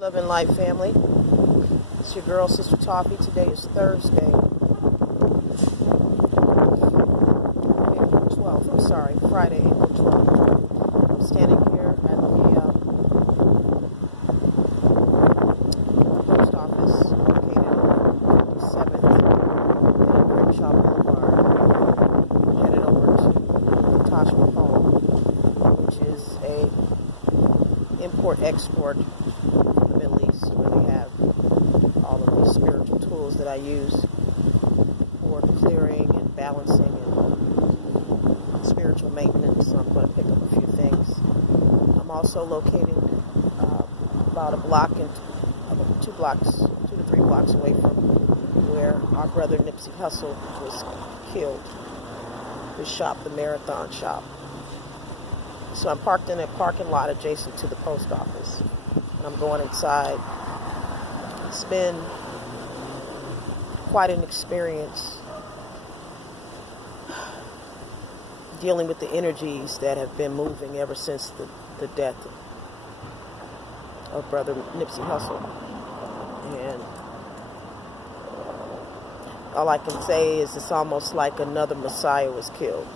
Love and Light family. It's your girl, Sister Toffee. Today is Thursday, April 12th. I'm sorry, Friday, April 12th. I'm standing here at the post office located on 57th and Crenshaw Boulevard, headed over to the Tajmahal, which is a import-export Middle East, where they have all of these spiritual tools that I use for clearing and balancing and spiritual maintenance. So I'm going to pick up a few things. I'm also located about a block and 2 to 3 blocks away from where our brother Nipsey Hussle was killed. His shop, the Marathon Shop. So I'm parked in a parking lot adjacent to the post office. And I'm going inside. It's been quite an experience dealing with the energies that have been moving ever since the death of brother Nipsey Hussle. And all I can say is it's almost like another Messiah was killed.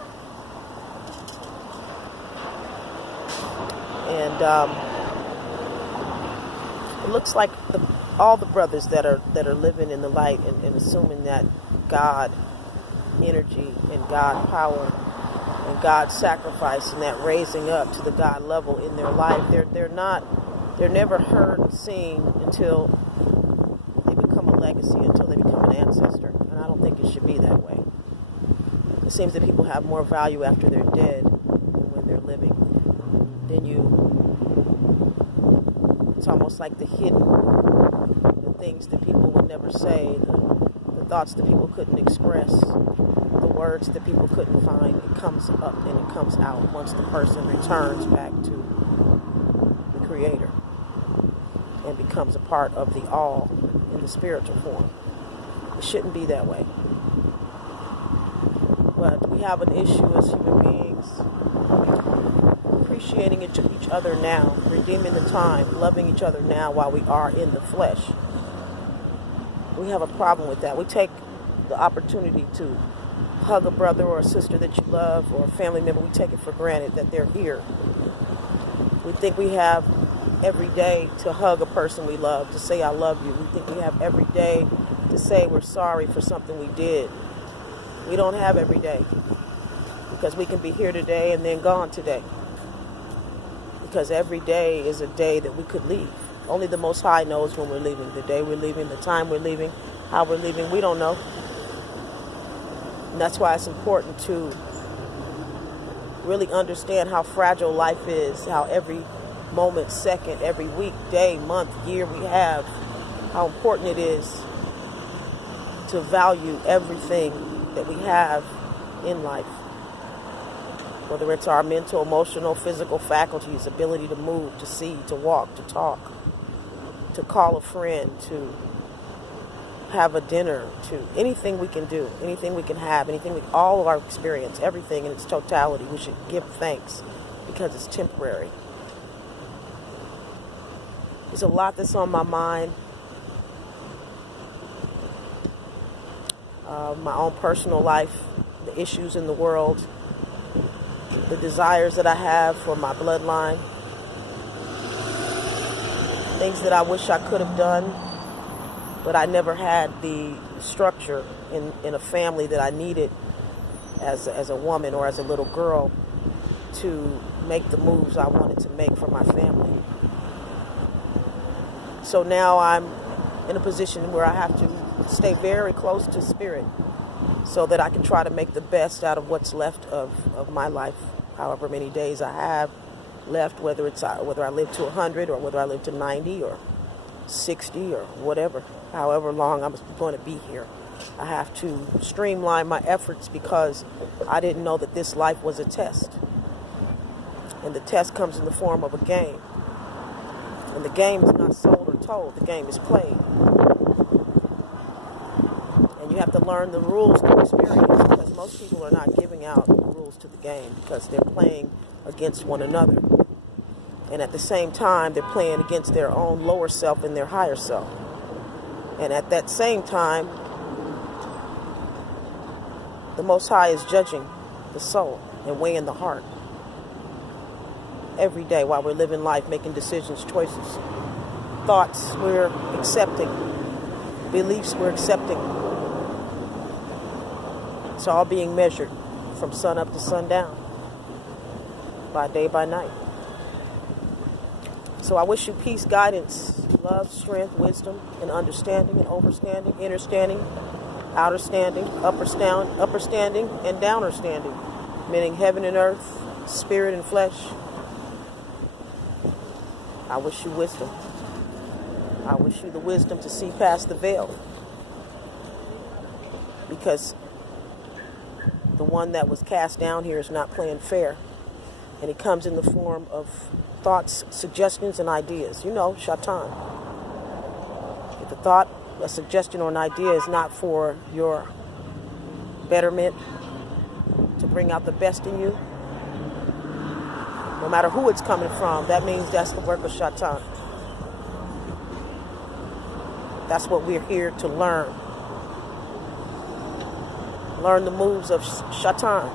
And it looks like all the brothers that are living in the light and assuming that God energy and God power and God sacrifice and that raising up to the God level in their life, they're never heard and seen until they become a legacy, until they become an ancestor. And I don't think it should be that way. It seems that people have more value after they're dead than when they're living. It's almost like the things that people would never say, the thoughts that people couldn't express, the words that people couldn't find. It comes up and it comes out once the person returns back to the Creator and becomes a part of the all in the spiritual form. It shouldn't be that way. But we have an issue as human beings, appreciating each other now, redeeming the time, loving each other now while we are in the flesh. We have a problem with that. We take the opportunity to hug a brother or a sister that you love or a family member. We take it for granted that they're here. We think we have every day to hug a person we love, to say I love you. We think we have every day to say we're sorry for something we did. We don't have every day, because we can be here today and then gone today. Because every day is a day that we could leave. Only the Most High knows when we're leaving. The day we're leaving, the time we're leaving, how we're leaving, we don't know. And that's why it's important to really understand how fragile life is, how every moment, second, every week, day, month, year we have, how important it is to value everything that we have in life. Whether it's our mental, emotional, physical faculties, ability to move, to see, to walk, to talk, to call a friend, to have a dinner, to anything we can do, anything we can have, all of our experience, everything in its totality, we should give thanks because it's temporary. There's a lot that's on my mind. My own personal life, the issues in the world, the desires that I have for my bloodline, things that I wish I could have done, but I never had the structure in a family that I needed as a woman or as a little girl to make the moves I wanted to make for my family. So now I'm in a position where I have to stay very close to spirit so that I can try to make the best out of what's left of my life, however many days I have left, whether I live to 100 or whether I live to 90 or 60 or whatever, however long I'm going to be here. I have to streamline my efforts because I didn't know that this life was a test. And the test comes in the form of a game. And the game is not sold or told, the game is played. And you have to learn the rules through experience, because most people are not giving out the rules to the game because they're playing against one another. And at the same time, they're playing against their own lower self and their higher self. And at that same time, the Most High is judging the soul and weighing the heart every day while we're living life, making decisions, choices. Thoughts we're accepting. Beliefs we're accepting. It's all being measured from sun up to sundown, by day, by night. So I wish you peace, guidance, love, strength, wisdom, and understanding, and overstanding, innerstanding, outerstanding, upperstanding, and downerstanding, meaning heaven and earth, spirit and flesh. I wish you wisdom. I wish you the wisdom to see past the veil. Because the one that was cast down here is not playing fair. And it comes in the form of thoughts, suggestions, and ideas. You know, shaitan. If the thought, a suggestion, or an idea is not for your betterment, to bring out the best in you, no matter who it's coming from, that means that's the work of shaitan. That's what we're here to learn. Learn the moves of shaitan,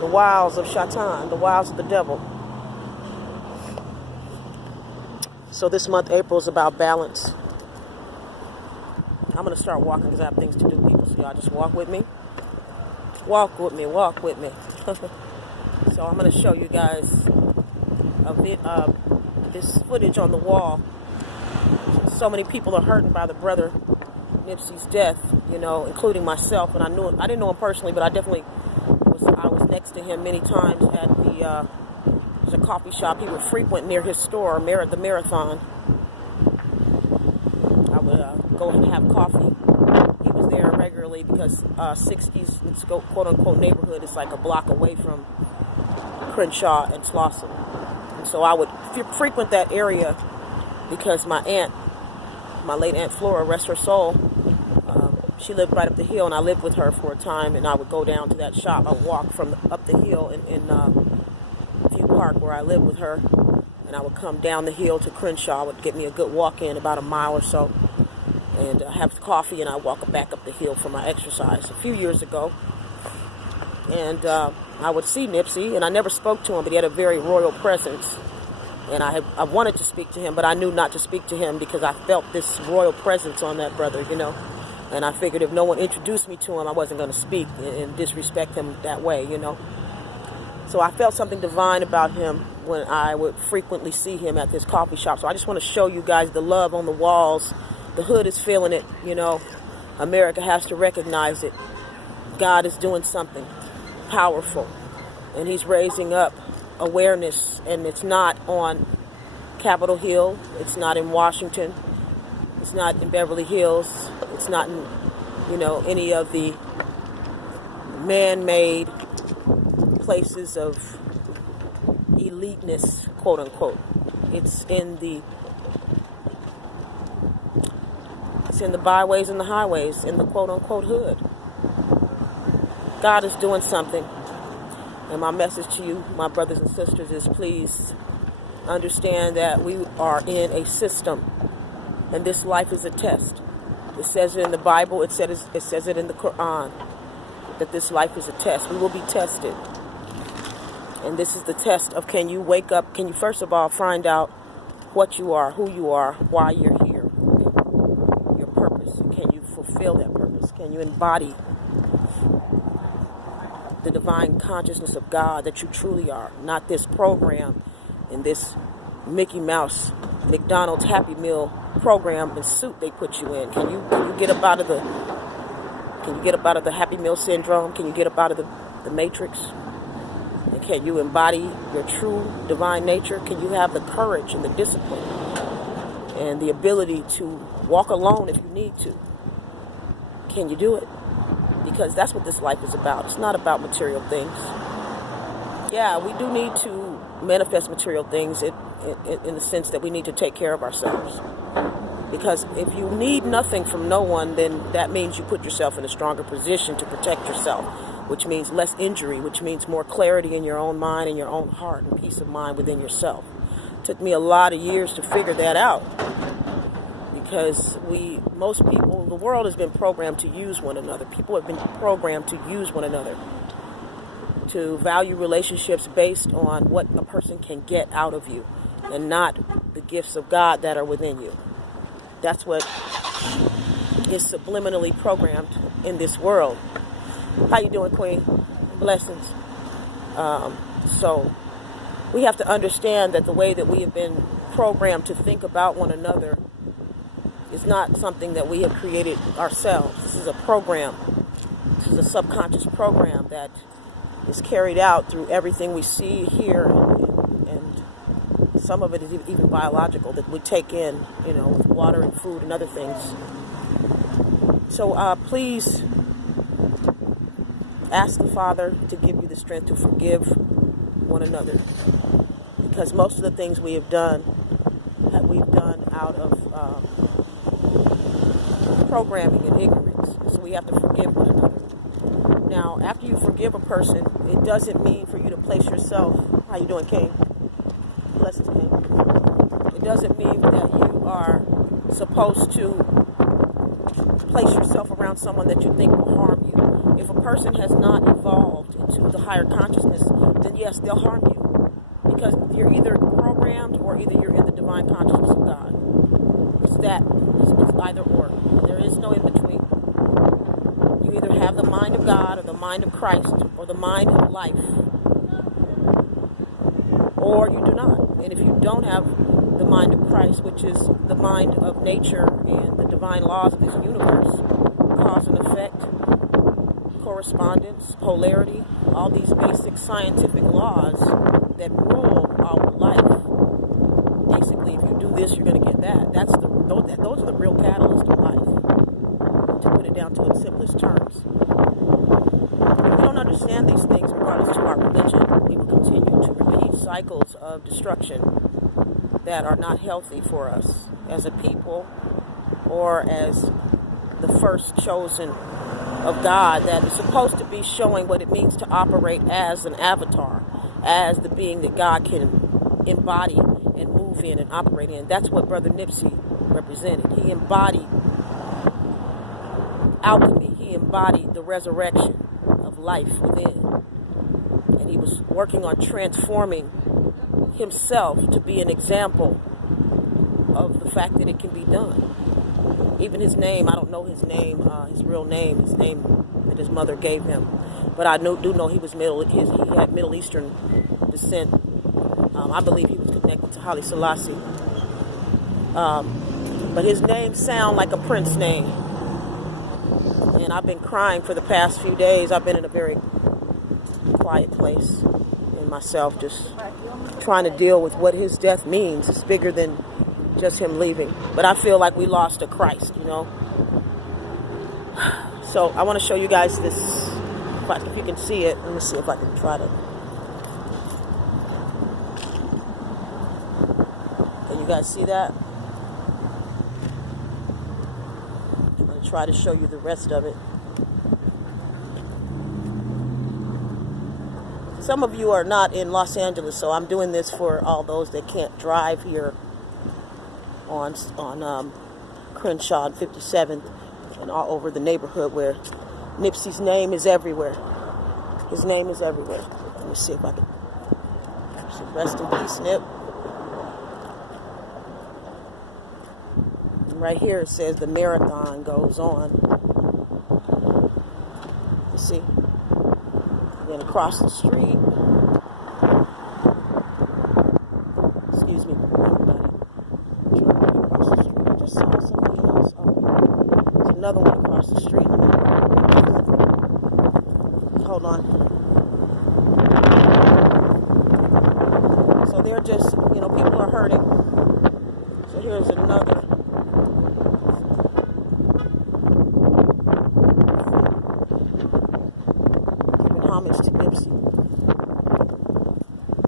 the wiles of shaitan, the wiles of the devil. So this month, April, is about balance. I'm going to start walking because I have things to do, people. So y'all just walk with me. Walk with me, walk with me. So I'm going to show you guys a bit of this footage on the wall. So many people are hurting by the brother Nipsey's death, you know, including myself. And I didn't know him personally, but I definitely was next to him many times at there's a coffee shop he would frequent near his store, the Marathon. I would go and have coffee. He was there regularly because 60s, quote-unquote, neighborhood is like a block away from Crenshaw and Slauson. And so I would frequent that area because my aunt, my late Aunt Flora, rest her soul, she lived right up the hill, and I lived with her for a time, and I would go down to that shop. I would walk from up the hill in View Park where I lived with her, and I would come down the hill to Crenshaw. It would get me a good walk in, about a mile or so, and have coffee, and I'd walk back up the hill for my exercise a few years ago. And I would see Nipsey, and I never spoke to him, but he had a very royal presence. And I wanted to speak to him, but I knew not to speak to him because I felt this royal presence on that brother, you know. And I figured if no one introduced me to him, I wasn't going to speak and disrespect him that way, you know. So I felt something divine about him when I would frequently see him at this coffee shop. So I just want to show you guys the love on the walls. The hood is feeling it, you know. America has to recognize it. God is doing something powerful. And he's raising up awareness, and it's not on Capitol Hill, it's not in Washington, it's not in Beverly Hills, it's not in, you know, any of the man-made places of eliteness, quote unquote. It's in the byways and the highways, in the quote unquote hood. God is doing something. And my message to you, my brothers and sisters, is please understand that we are in a system, and this life is a test. It says it in the Bible, it says it in the Quran, that this life is a test. We will be tested. And this is the test of, can you wake up, can you first of all find out what you are, who you are, why you're here, your purpose. Can you fulfill that purpose? Can you embody the divine consciousness of God that you truly are, not this program and this Mickey Mouse, McDonald's Happy Meal program and suit they put you in? Can you get up out of the Happy Meal syndrome? Can you get up out of the matrix? And can you embody your true divine nature? Can you have the courage and the discipline and the ability to walk alone if you need to? Can you do it? Because that's what this life is about. It's not about material things. Yeah, we do need to manifest material things in the sense that we need to take care of ourselves. Because if you need nothing from no one, then that means you put yourself in a stronger position to protect yourself, which means less injury, which means more clarity in your own mind and your own heart and peace of mind within yourself. Took me a lot of years to figure that out, because most people, the world has been programmed to use one another. People have been programmed to use one another, to value relationships based on what a person can get out of you and not the gifts of God that are within you. That's what is subliminally programmed in this world. How you doing, Queen? Blessings. So we have to understand that the way that we have been programmed to think about one another is not something that we have created ourselves. This is a program. This is a subconscious program that is carried out through everything we see, hear, and some of it is even biological, that we take in, with water and food and other things. So please ask the Father to give you the strength to forgive one another, because most of the things we've done out of programming and ignorance. So we have to forgive one another. Now, after you forgive a person, it doesn't mean for you to place yourself. How you doing, King? Blessings, King. It doesn't mean that you are supposed to place yourself around someone that you think will harm you. If a person has not evolved into the higher consciousness, then yes, they'll harm you, because you're either programmed or either you're in the divine consciousness of God. It's either or. There is no in between. You either have the mind of God or the mind of Christ or the mind of life, or you do not. And if you don't have the mind of Christ, which is the mind of nature and the divine laws of this universe, cause and effect, correspondence, polarity, all these basic scientific laws that rule our life. Basically, if you do this, you're going to get that. Those are the real catalysts of life, to put it down to its simplest terms. If we don't understand these things, regardless to our religion, we will continue to repeat cycles of destruction that are not healthy for us as a people or as the first chosen of God, that is supposed to be showing what it means to operate as an avatar, as the being that God can embody and move in and operate in. That's what Brother Nipsey represented. He embodied alchemy. He embodied the resurrection of life within. And he was working on transforming himself to be an example of the fact that it can be done. Even his name, I don't know his name, his real name, his name that his mother gave him, but I do know he had Middle Eastern descent. I believe he was connected to Haile Selassie. But his name sounds like a prince name. And I've been crying for the past few days. I've been in a very quiet place in myself, just trying to deal with what his death means. It's bigger than just him leaving. But I feel like we lost a Christ, So I want to show you guys this, if you can see it. Let me see if I can try to. Can you guys see that? I'm going to try to show you the rest of it. Some of you are not in Los Angeles, so I'm doing this for all those that can't drive here on Crenshaw and 57th and all over the neighborhood, where Nipsey's name is everywhere. His name is everywhere. Let me see if I can. So rest in peace, Nip. And right here it says the marathon goes on. You see? Then across the street. Excuse me, everybody. I just saw somebody else. Oh, there's another one across the street. Hold on. So they're just, people are hurting. So here's another. Giving homage to Nipsey.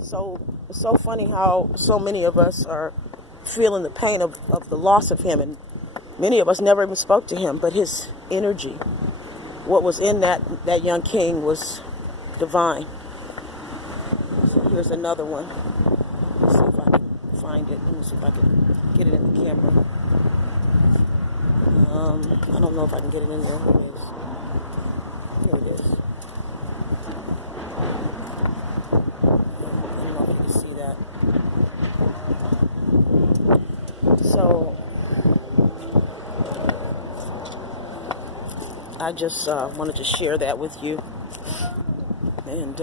So it's so funny how so many of us are feeling the pain of the loss of him, and many of us never even spoke to him, but his energy, what was in that young king, was divine. So here's another one. Let's see if I can find it. Let me see if I can get it in the camera. I don't know if I can get it in there. Here it is. Here it is. I don't know if you can see that. So I just wanted to share that with you. And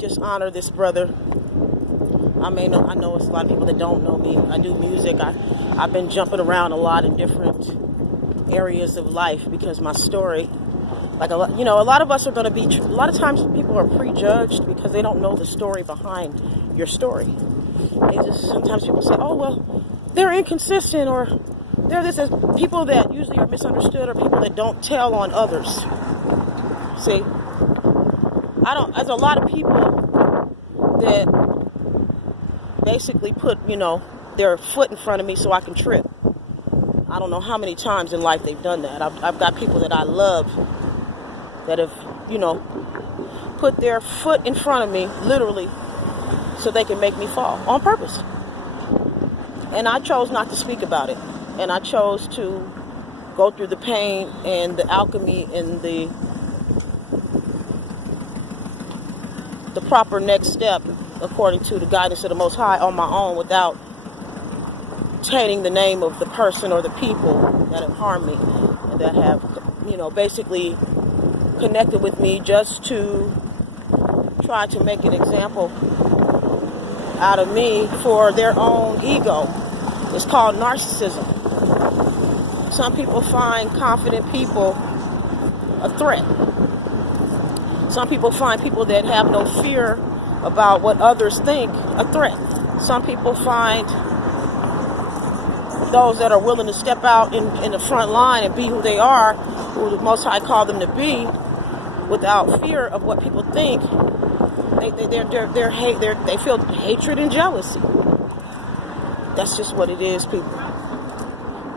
just honor this brother. I know it's a lot of people that don't know me. I do music. I've been jumping around a lot in different areas of life because my story, like a lot of us are going to be, a lot of times people are prejudged because they don't know the story behind your story. Sometimes people say, oh, well, they're inconsistent, or they're this, as people that usually are misunderstood, or people that don't tell on others. See, there's a lot of people that basically put, their foot in front of me so I can trip. I don't know how many times in life they've done that. I've got people that I love that have, put their foot in front of me, literally, so they can make me fall on purpose. And I chose not to speak about it. And I chose to go through the pain and the alchemy and the proper next step according to the guidance of the Most High on my own, without tainting the name of the person or the people that have harmed me and that have, basically connected with me just to try to make an example out of me for their own ego. It's called narcissism. Some people find confident people a threat. Some people find people that have no fear about what others think a threat. Some people find those that are willing to step out in the front line and be who they are, who the Most High called them to be, without fear of what people think. They feel hatred and jealousy. That's just what it is, people.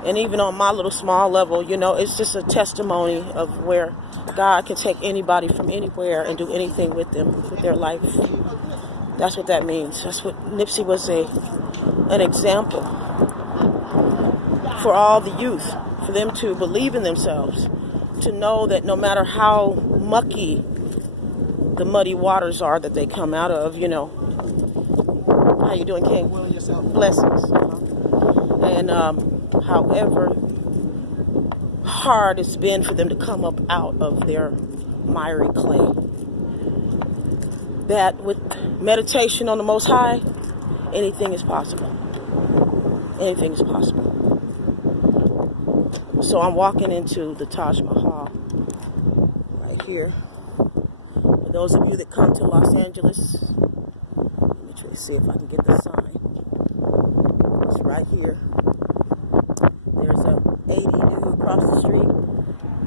And even on my little small level, it's just a testimony of where God can take anybody from anywhere and do anything with them, with their life. That's what that means. That's what Nipsey was an example for all the youth, for them to believe in themselves, to know that no matter how mucky the muddy waters are that they come out of, How you doing, King? Well, yourself. Blessings. And however hard it's been for them to come up out of their miry clay, that with meditation on the Most High, anything is possible. Anything is possible. So I'm walking into the Tajmahal right here. For those of you that come to Los Angeles, let me try to see if I can get the sign. It's right here. There's a 80 due across the street.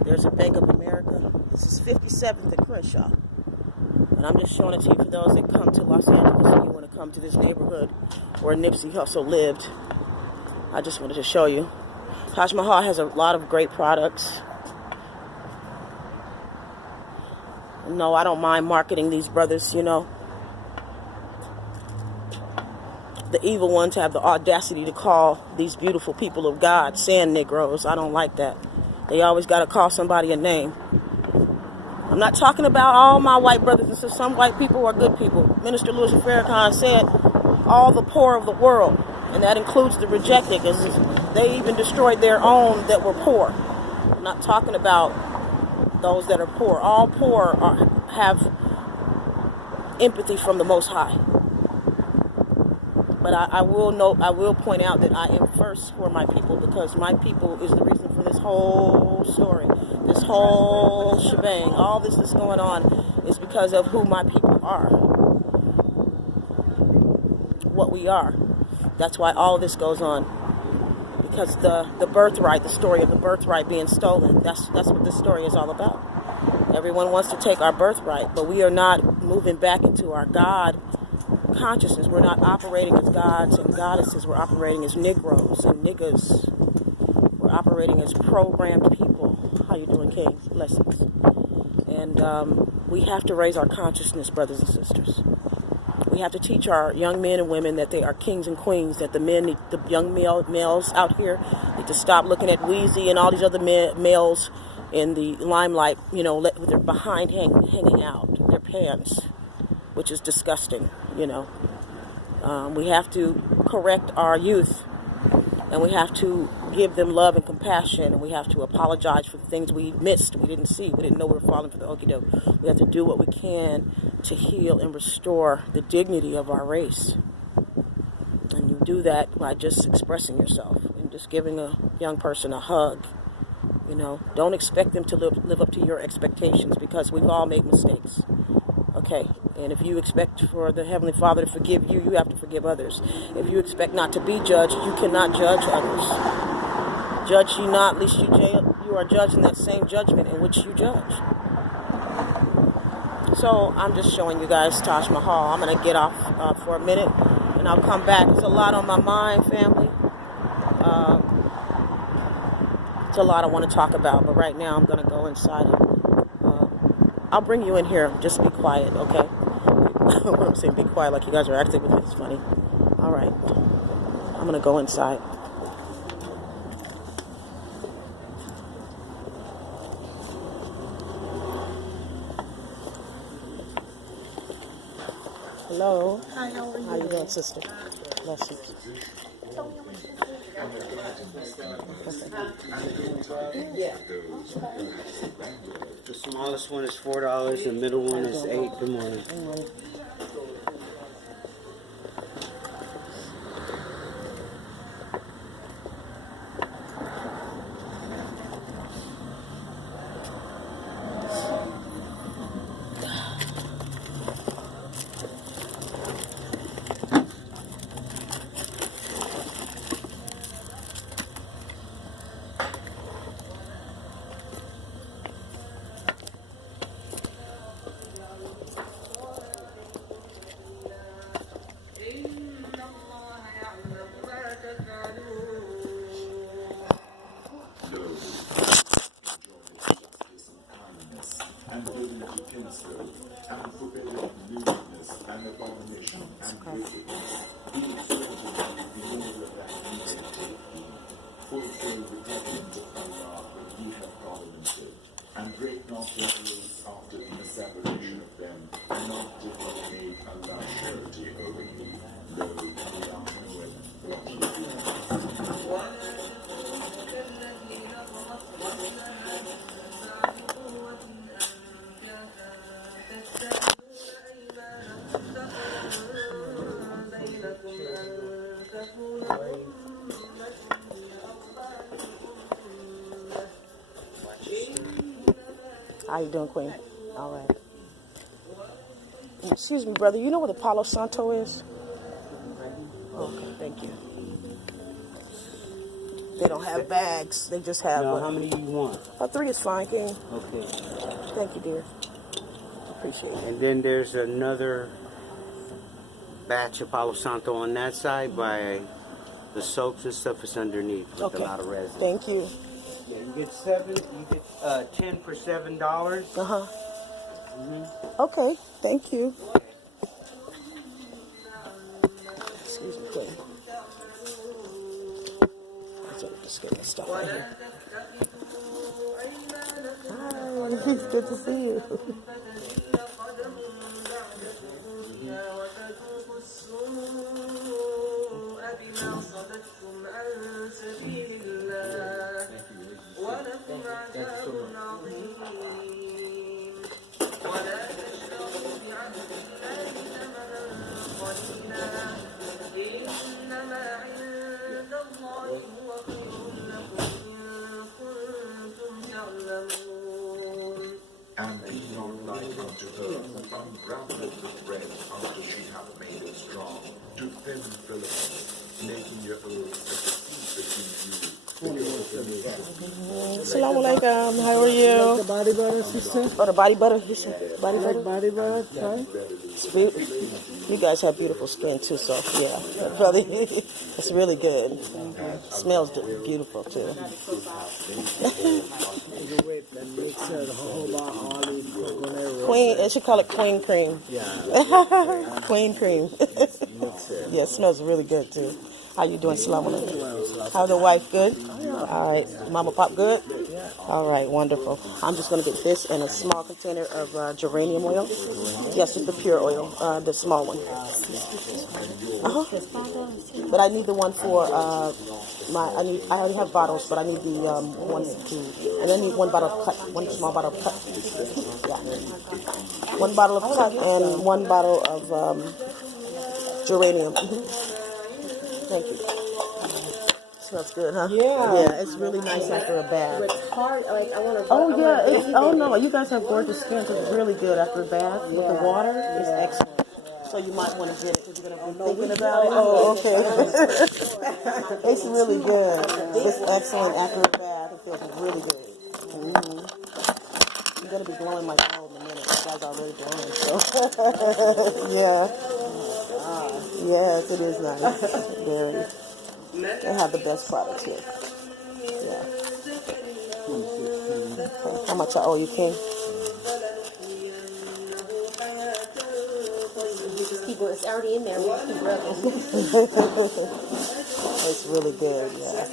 There's a Bank of America. This is 57th and Crenshaw. And I'm just showing it to you for those that come to Los Angeles and you want to come to this neighborhood where Nipsey Hussle lived. I just wanted to show you. Tajmahal has a lot of great products. No, I don't mind marketing these brothers, The evil ones have the audacity to call these beautiful people of God sand Negroes. I don't like that. They always got to call somebody a name. I'm not talking about all my white brothers and sisters. Some white people are good people. Minister Louis Farrakhan said, all the poor of the world, and that includes the rejected, because they even destroyed their own that were poor. I'm not talking about those that are poor. All poor have empathy from the Most High. But I will point out that I am first for my people, because my people is the reason for this whole story, this whole shebang. All this that's going on is because of who my people are, what we are. That's why all of this goes on, because the birthright, the story of the birthright being stolen, that's what this story is all about. Everyone wants to take our birthright, but we are not moving back into our God consciousness. We're not operating as gods and goddesses. We're operating as Negroes and niggas. We're operating as programmed people. How you doing, King? Blessings. And we have to raise our consciousness, brothers and sisters. We have to teach our young men and women that they are kings and queens, that the young males out here need to stop looking at Weezy and all these other males in the limelight, with their behind hanging out, their pants, which is disgusting, We have to correct our youth, and we have to give them love and compassion, and we have to apologize for the things we missed, we didn't see, we didn't know we were falling for the okie doke. We have to do what we can to heal and restore the dignity of our race. And you do that by just expressing yourself and just giving a young person a hug. Don't expect them to live up to your expectations, because we've all made mistakes. Okay, and if you expect for the Heavenly Father to forgive you, you have to forgive others. If you expect not to be judged, you cannot judge others. Judge ye not, lest you are judged in that same judgment in which you judge. So I'm just showing you guys Tajmahal. I'm going to get off for a minute, and I'll come back. There's a lot on my mind, family. It's a lot I want to talk about, but right now I'm going to go inside. I'll bring you in here. Just be quiet, okay? What I'm saying, be quiet like you guys are acting with me. It's funny. All right. I'm going to go inside. Hello. Hi, how are you? How you doing, sister? Bless you. The smallest one is $4. The middle one is $8. Good morning. How you doing, Queen? All right. Excuse me, brother. You know what a Palo Santo is? Okay, thank you. They don't have bags. They just have... No, how many you want? 3 is fine, King. Okay. Thank you, dear. Appreciate it. And then there's another batch of Palo Santo on that side by the soaps and stuff is underneath with Okay. a lot of resin. Thank you. Yeah, you get 10 for $7. Uh-huh. Okay, thank you. Excuse me, Queen. Just getting this stuff right here. Hi, it's good to see you. And be not like unto her, ungrafted with bread after she hath made it strong, to thin filaments, making your oath as a peace between you Assalamu alaikum. How are you? The body butter, sister. Oh, the body butter. You said body butter. Body butter, right? It's you guys have beautiful skin too, so yeah, brother, it's really good. Smells beautiful too. Queen, they should call it queen cream. Yeah. Queen cream. Yeah, it smells really good too. How you doing, Salaam alaikum? How's the wife? Good? All right. Mama Pop good? All right, wonderful. I'm just going to get this in a small container of geranium oil. Yes, just the pure oil, the small one. But I need the one for I already have bottles, but I need the one to, and I need one bottle of cut, one small bottle of cut. Yeah. One bottle of cut and one bottle of geranium. Thank you. Smells good, huh? Yeah, it's really nice after a bath. It's hard, like I want to. Oh yeah, oh no, you guys have gorgeous skin, so it's really good after a bath with the water. It's excellent. So you might want to get it because you're gonna be thinking about it. Oh, okay. It's really good. It's excellent after a bath. It feels really good. You're gonna be glowing like gold in a minute. You guys are already glowing, so yeah. Yes, it is nice. Very. They have the best products here. Yeah. Okay. How much I owe you, King? Just keep it. It's already in there. We just keep rubbing. It's really good. Yeah.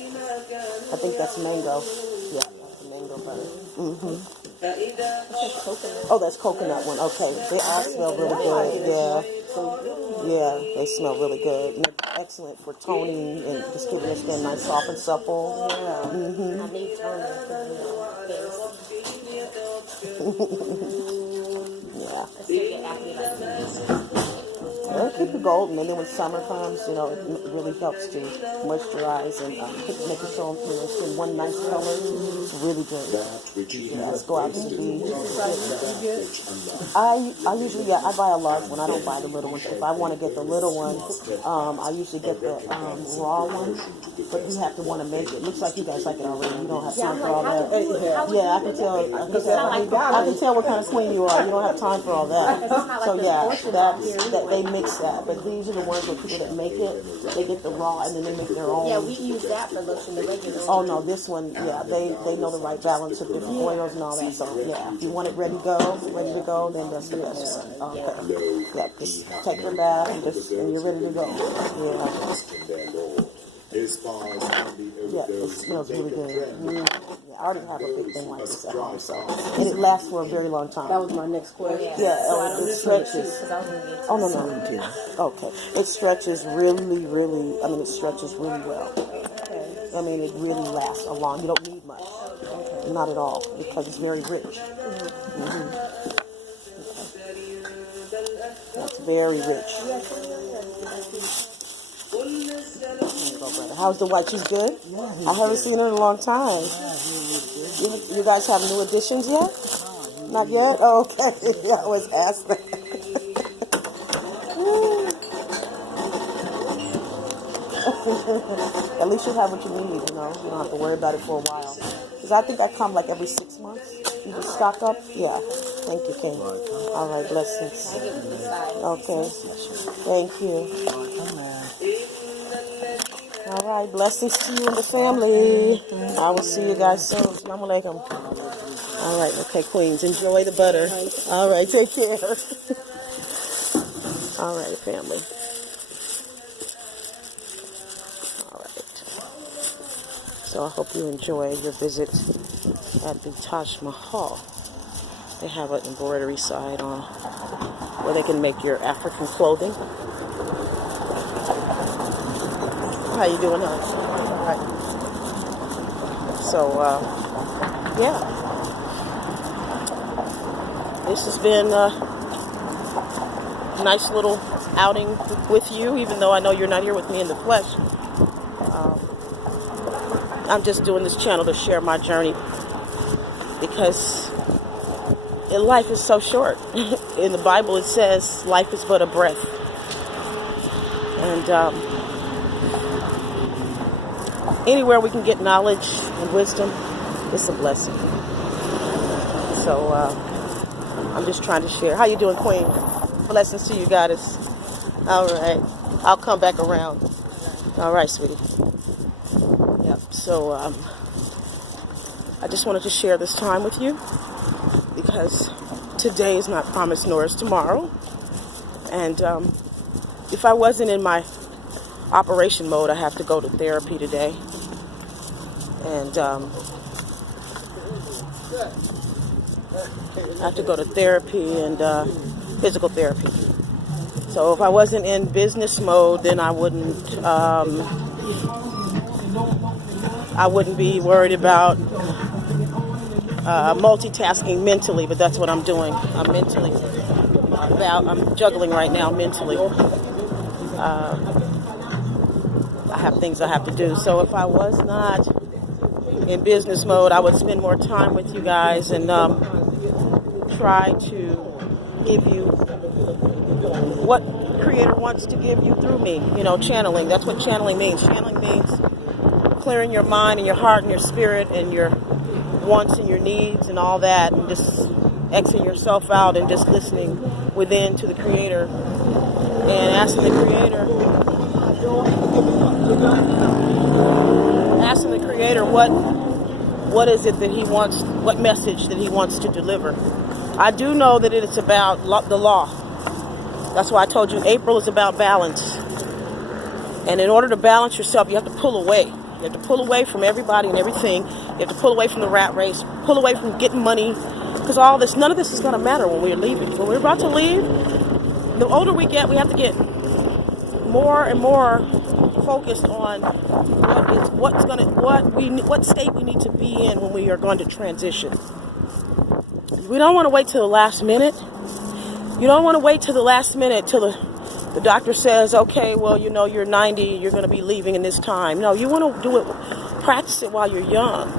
I think that's mango. Yeah, that's mango butter. Oh, that's coconut one. Okay. They all smell really good. Yeah. Yeah, they smell really good. And they're excellent for toning and just keeping your skin nice, soft, and supple. Yeah. I need toner Yeah. I still get acne like It'll keep you golden, and then when summer comes, you know, it really helps to moisturize and make your skin one nice color. It's really good. Yeah, let's go out to the beach. I usually, I buy a large one. I don't buy the little ones. If I want to get the little one, I usually get the raw one. But you have to want to make it. Looks like you guys like it already. You don't have time for all that. Yeah, I can tell. I can tell what kind of queen you are. You don't have time for all that. So yeah, that they mix that. But these are the ones where people that make it, they get the raw and then they make their own. Yeah, we use that for lotion, the regular. Oh no, this one, yeah, they know the right balance of different oils and all that. So yeah, if you want it ready to go, then that's the best one. Okay. Yeah, just take your bath and you're ready to go. Yeah. Yeah, it smells really good. Yeah, I already have a big thing like this at home, so and it lasts for a very long time. That was my next question. Yeah, it stretches. Oh no. Okay, it stretches really, really. I mean, it stretches really well. I mean, it really lasts a long. You don't need much, not at all, because it's very rich. That's very rich. How's the wife? She's good? I haven't seen her in a long time. You guys have new additions yet? Not yet? Oh, okay. I always ask that. At least you have what you need, you know. You don't have to worry about it for a while. Because I think I come like every 6 months. You just stock up? Yeah. Thank you, King. All right, blessings. Okay. Thank you. All right, blessings to you and the family. I will see you guys soon. Assalamu alaikum. All right, okay, Queens, enjoy the butter. All right, take care. All right, family. All right. So I hope you enjoy your visit at the Tajmahal. They have an embroidery side on where they can make your African clothing. How you doing, huh? All right. So, yeah. This has been a nice little outing with you, even though I know you're not here with me in the flesh. I'm just doing this channel to share my journey because life is so short. In the Bible it says life is but a breath. And anywhere we can get knowledge and wisdom, it's a blessing. So I'm just trying to share. How you doing, Queen? Blessings to you, Goddess. All right. I'll come back around. All right, sweetie. Yep. So I just wanted to share this time with you because today is not promised, nor is tomorrow. And if I wasn't in my operation mode, I have to go to therapy today. And I have to go to therapy and physical therapy. So if I wasn't in business mode, then I wouldn't be worried about multitasking mentally. But that's what I'm doing. I'm juggling right now mentally. I have things I have to do. So if I was not in business mode, I would spend more time with you guys and try to give you what Creator wants to give you through me. You know, channeling. That's what channeling means. Channeling means clearing your mind and your heart and your spirit and your wants and your needs and all that, and just Xing yourself out and just listening within to the Creator and asking the Creator what is it that He wants, what message that He wants to deliver. I do know that it is about the law. That's why I told you April is about balance. And in order to balance yourself, you have to pull away. You have to pull away from everybody and everything. You have to pull away from the rat race, pull away from getting money, because none of this is going to matter when we're leaving. When we're about to leave, the older we get, we have to get more and more focused on what state we need to be in when we are going to transition. We don't want to wait till the last minute. You don't want to wait till the last minute till the doctor says, okay, well, you're 90, you're going to be leaving in this time. No, you want to do it, practice it while you're young.